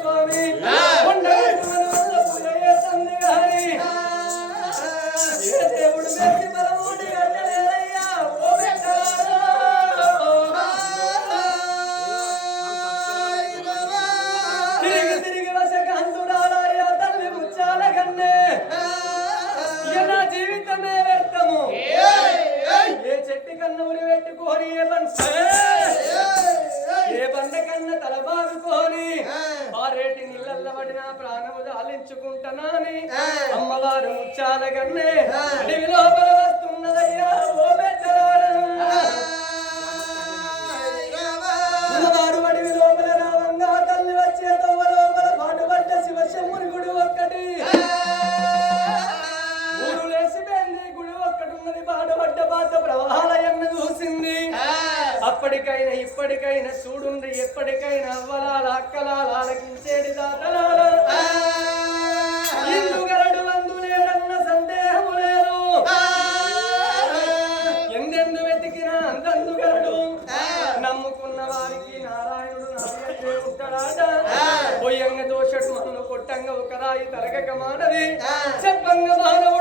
Swami. Yeah. ముచ్చాల కన్నే అడవి లోపల వస్తున్నదయ్యా ఓ అడవి లోపల రావంగా తల్లి వచ్చే తవ్వ లోపల పాటుపడ్డ శివశంభుని గుడి ఒక్కటి. ఊరు లేసిపోయింది గుడి ఒక్కటి ఉన్నది పాటుపడ్డ పాత ప్రవాహాలయన్న చూసింది. అప్పటికైనా ఇప్పటికైనా చూడుండ్రి ఎప్పటికైనా అవ్వలాల అక్కలాల ఆలకించేది దాతలాల తరగక మానది చెప్పంగ మానవుడు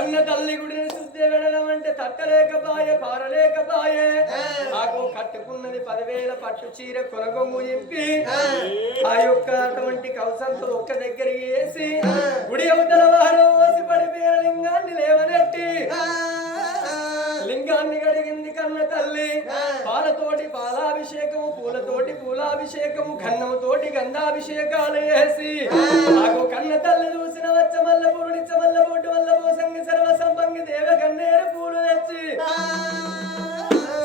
కన్న తల్లి గుడిని శుద్ధి వెళ్ళడం అంటే తట్టలేకపాయే పారలేకపాయే. నాకు కట్టుకున్నది పదివేల పట్టు చీర కొనగొంగు ఇంపి. ఆ. యొక్క అటువంటి కవసంతో ఒక్క దగ్గరికి వేసి గుడి అవతల వారు ఓసి పడిపోయిన లింగాన్ని లేవనెట్టి. లింగాన్ని గడిగింది కన్న తల్లి. పాలతోటి పాలాభిషేకము పూలతోటి పూలాభిషేకము గంధముతోటి గంధాభిషేకాలు వేసి నాకు కన్న తల్లి చూసిన వచ్చ మల్ల పురుడిచ్చ మల్ల పూటి మల్ల పోసంగి సర్వ సంపంగి దేవ కన్నేరు పూలు తెచ్చి.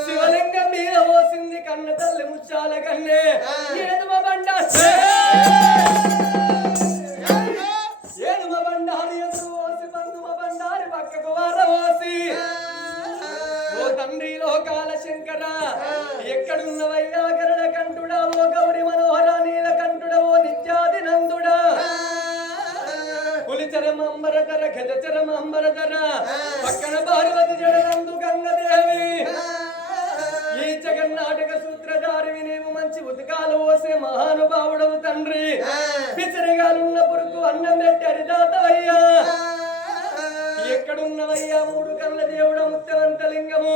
శివలింగం మీద పోసింది కన్న తల్లి ముచ్చాల కన్నే. ఏనుమ బండ ఏనుమ బండారి ఎదురు పోసి పందుమ బండారి పక్కకు వార పోసి ఓ తండ్రి లోకాల శంకర ఎక్కడున్నవయ్యా అంబరధర గజచరం అంబరధర పక్కన పార్వతి జడనందు గంగదేవి. ఈ జగన్నాటక సూత్రధారివి నీవు మంచి ఉతకాలు పోసే మహానుభావుడవు తండ్రి. పిచ్చరిగాలున్న పురుకు అన్నం పెట్టి అరిదాతవయ్యా ఎక్కడున్నవయ్యా మూడు కళ్ళ దేవుడ ముత్తవంత లింగము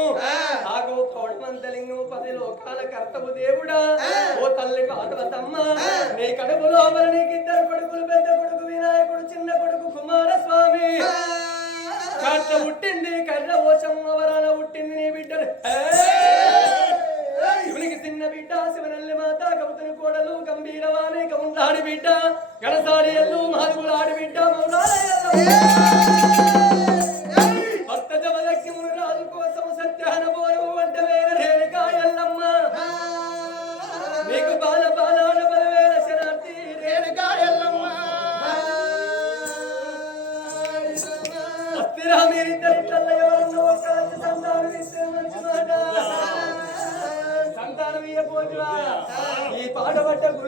ఆగో పౌడమంత లింగము పది లోకాల కర్తవు దేవుడా. ఓ తల్లి పార్వతమ్మ నీ కడుపు లోపల నీకు ఇద్దరు కొడుకులు పెద్ద కొడుకు వినాయకుడు చిన్న కొడుకు కుమారస్వామి. కట్ట పుట్టింది కర్ర ఓచమ్మ వరాన పుట్టింది నీ బిడ్డలు. శివునికి చిన్న బిడ్డ శివనల్లి మాత కవుతుని కోడలు గంభీరవాణి కముండాడి బిడ్డ గణసారి ఎల్లు మాదుగులాడి బిడ్డ భక్త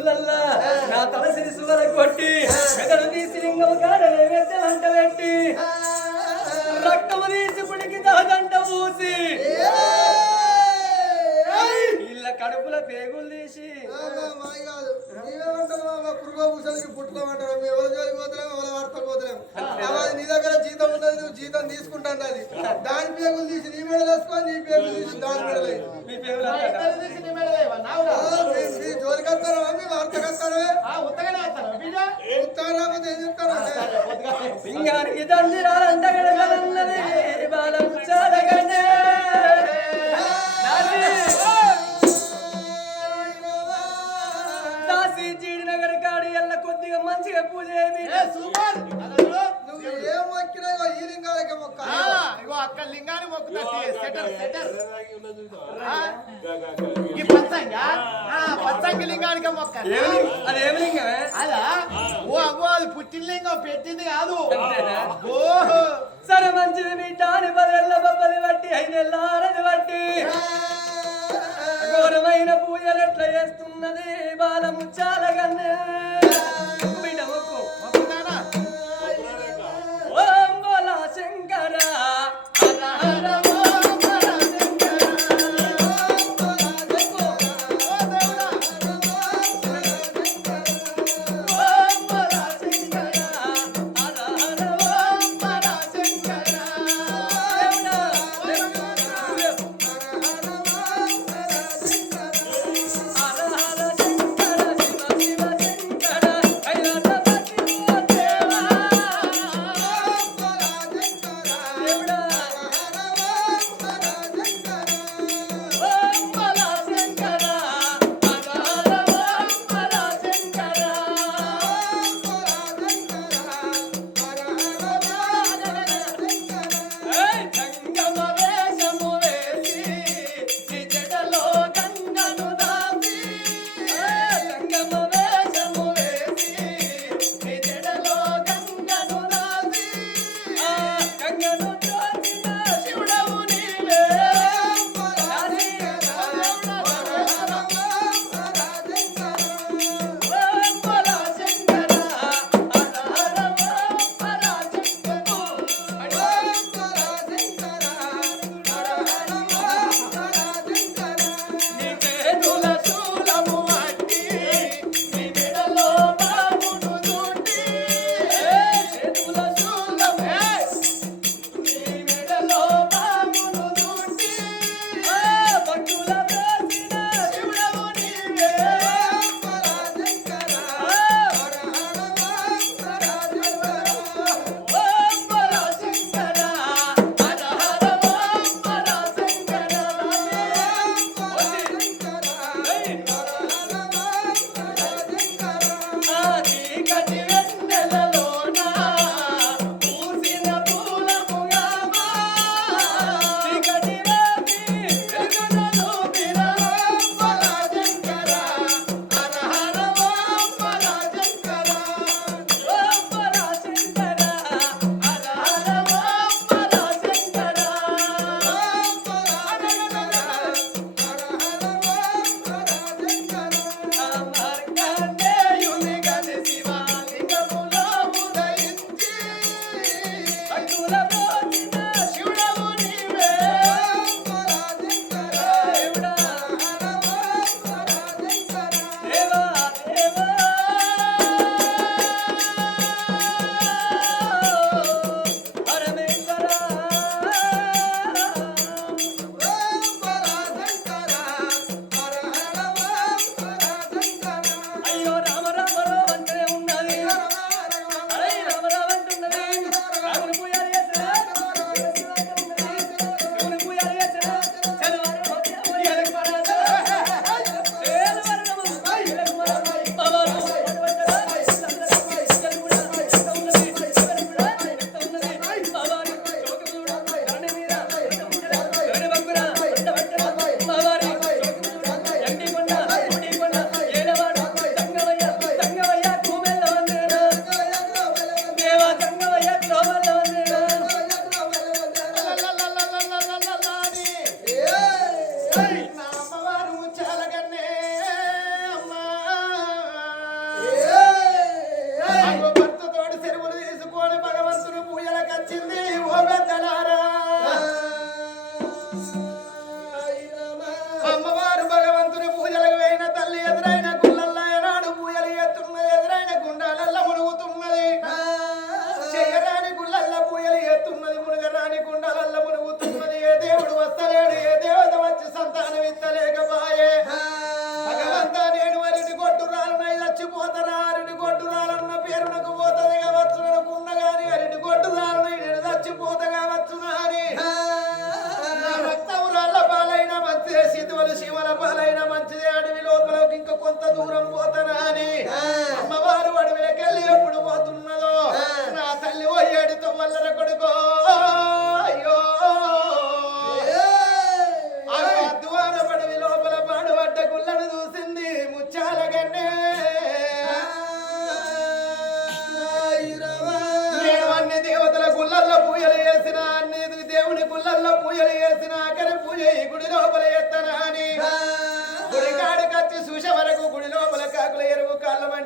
గుళ్ళల్లా నా తల సిరిసు వరకు కొట్టి మెదడు తీసి లింగం కాడ నైవేద్యం అంట పెట్టి రక్తము తీసి పుడికి దాదంట పూసి. ఇళ్ళ కడుపుల పేగులు తీసి. పుట్టుకోమంటారు జీతం తీసుకుంటాను అది. దాని పేగులు తీసి నీ మెడలు వేసుకొని నీ పేగులు తీసి దాని మెడలు వేయి. మీ పేరు నా ఇద్దరు తీసి నీ మెడలేవా? మంచిగా పూజ సూపర్. నువ్వు ఏం మొక్కినా ఈ లింగాలకే మొక్క. ఆ, ఇగో అక్కడ లింగాన్ని మొక్కుతా సెటర్ సెటర్ ఆ, ఈ పచ్చంగా? ఆ, పచ్చంగి లింగానికి మొక్క. అది ఏమి లింగమే? అదా? ఓ అగో అది పుట్టిన లింగం పెట్టింది కాదు? ఓహో. సరే మంచిది మీ డాని బొబ్బది బట్టి ఆరది బట్టి ఘోరమైన పూజలు ఎట్లా చేస్తున్నది బాలము చాలగన్నే బిడ్డ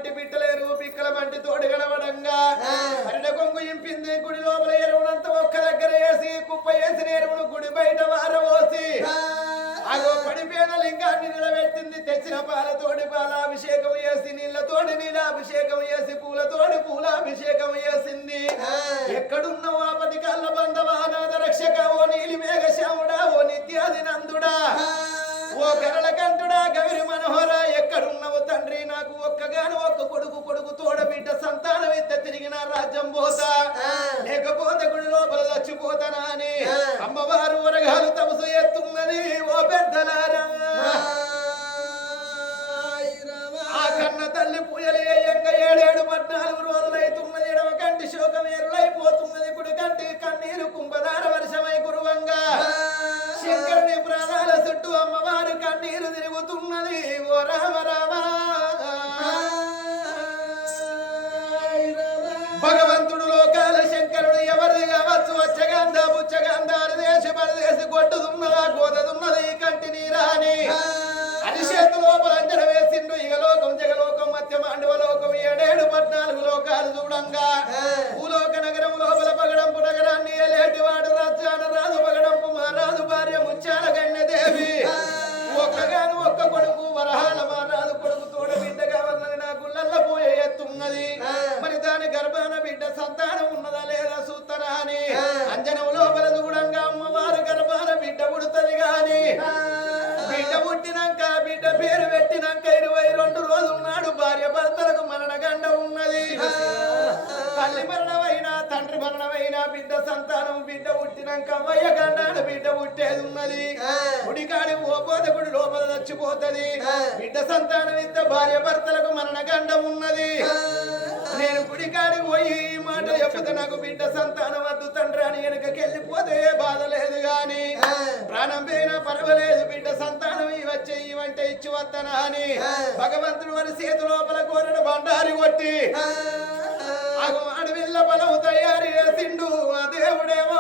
బిడ్డలే సంతానం ఉన్నదా లేదా సూత్తరా అని? అంజనం లోపల దూడంగా అమ్మవారు గర్భాన బిడ్డ పుడుతుంది గాని బిడ్డ పుట్టినాక బిడ్డ పేరు పెట్టినాక ఇరవై రెండు రోజులు నాడు భార్య భర్తలకు మరణగండ ఉన్నది. తల్లి మరణమైనా తండ్రి మరణమైనా బిడ్డ సంతానం బిడ్డ పుట్టినాక అమ్మయ్య గండాడు బిడ్డ పుట్టేది ఉన్నది. గుడికాడి ఓపోత గుడి లోపల నచ్చిపోతుంది బిడ్డ సంతానం ఇంత భార్య భర్తలకు మరణగండం ఉన్నది. నేను గుడికాడి పోయి మాట చెప్తే నాకు బిడ్డ సంతానం వద్దు తండ్రి అని వెనకకెళ్ళిపోతే బాధ లేదు గాని ప్రాణం పోయినా పర్వలేదు బిడ్డ సంతానం ఇవచ్చే ఇవంటే ఇచ్చి వద్దనా అని. భగవంతుడు వారి సేతు లోపల కోరడు బండారి కొట్టి అడవిల్ల బలవు తయారు చేసిండు. ఆ దేవుడేమో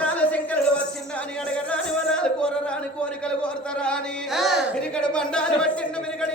లోకాల శంకరుడు వచ్చిండా అని అడగరాని వరాలు కోరరాని కోరికలు కోరతారా అని? మిరికడు బండాలు పట్టిండు మిరికడు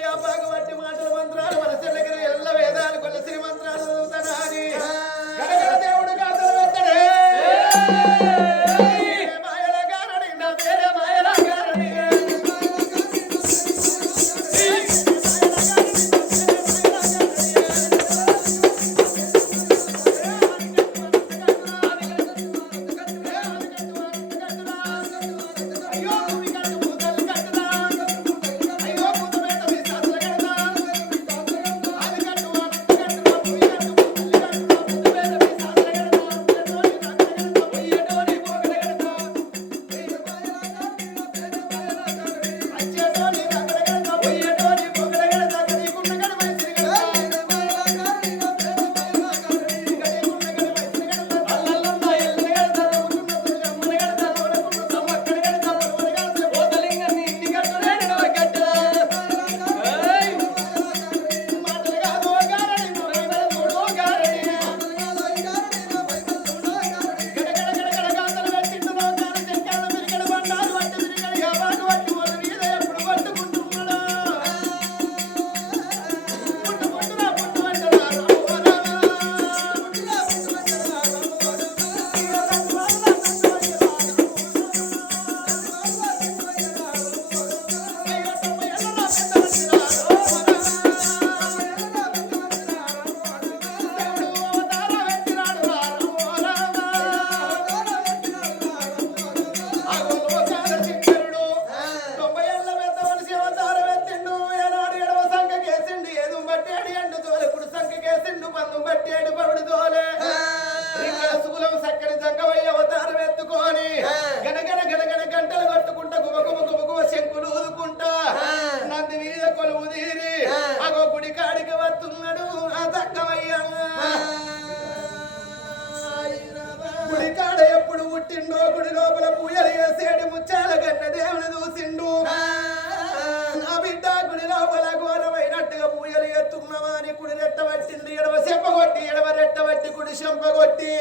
పెట్టబట్టి కుడి చెంపగొట్టి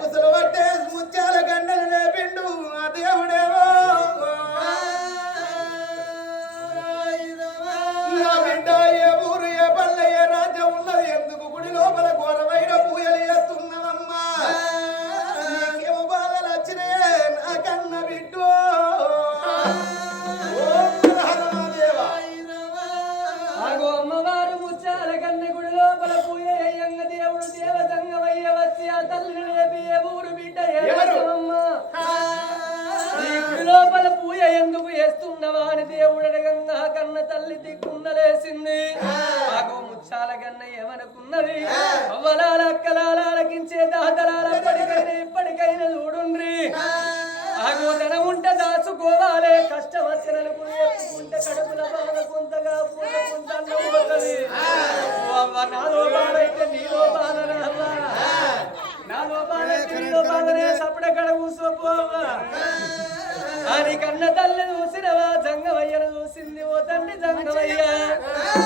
ముసలు పట్టే ముత్యాల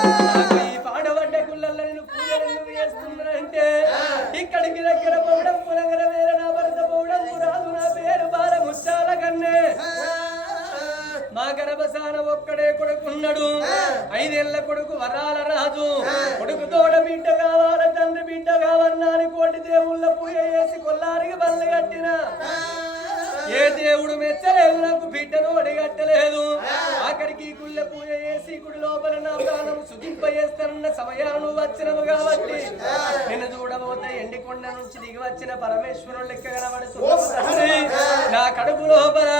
Thank you. సమయాలను వచ్చినవు కాబట్టి నిన్ను చూడబోతే ఎండికొండ నుంచి దిగి వచ్చిన పరమేశ్వరుడు లెక్క కనబడుతుంది. నా కడుపు లోపల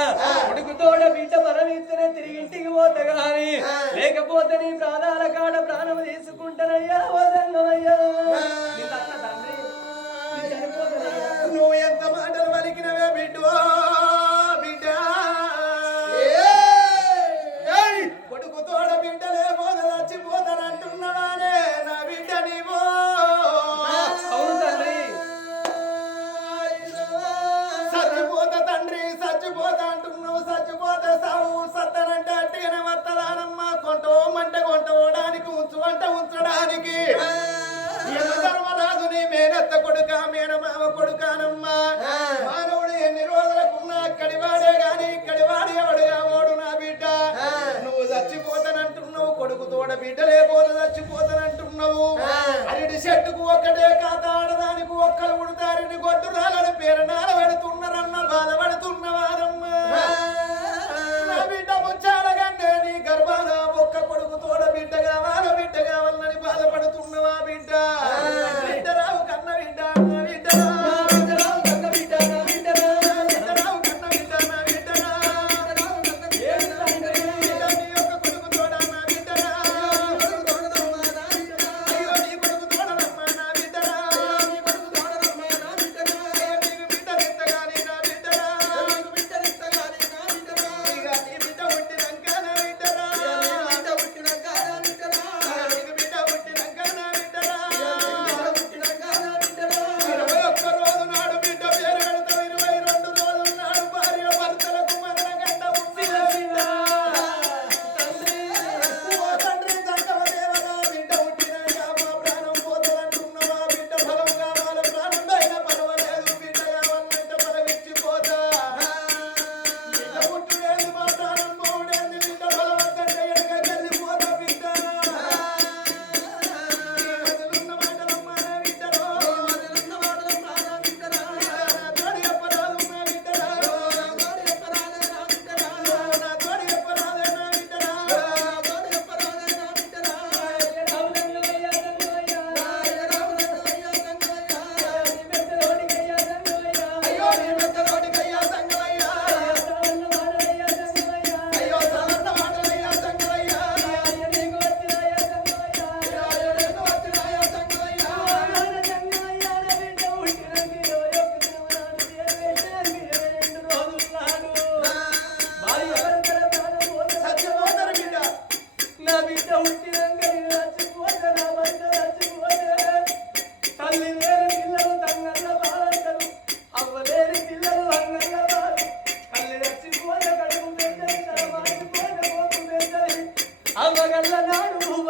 కొడుకుతో బిడ్డ పరమేశ్వరే తిరిగి ఇంటికి పోత గాని లేకపోతే నీ ప్రాణాల కాడ ప్రాణం తీసుకుంటానయ్యా. మన బిడ్డలే పోత చచ్చిపోతానంటున్నావు అరటి చెట్టుకు ఒక్కటే కాత ఆడదానికి ఒక్కలు ఉడతారని గొడ్డు నాలని పేరు నాల పెడుతున్నారన్న బాధపడుతున్నవారమ్మా నా బిడ్డ ముచ్చాడగంటే నీ గర్భాన ఒక్క కొడుకు తోడ బిడ్డ కావాల బిడ్డ కావాలని బాధపడుతున్నవా బిడ్డ?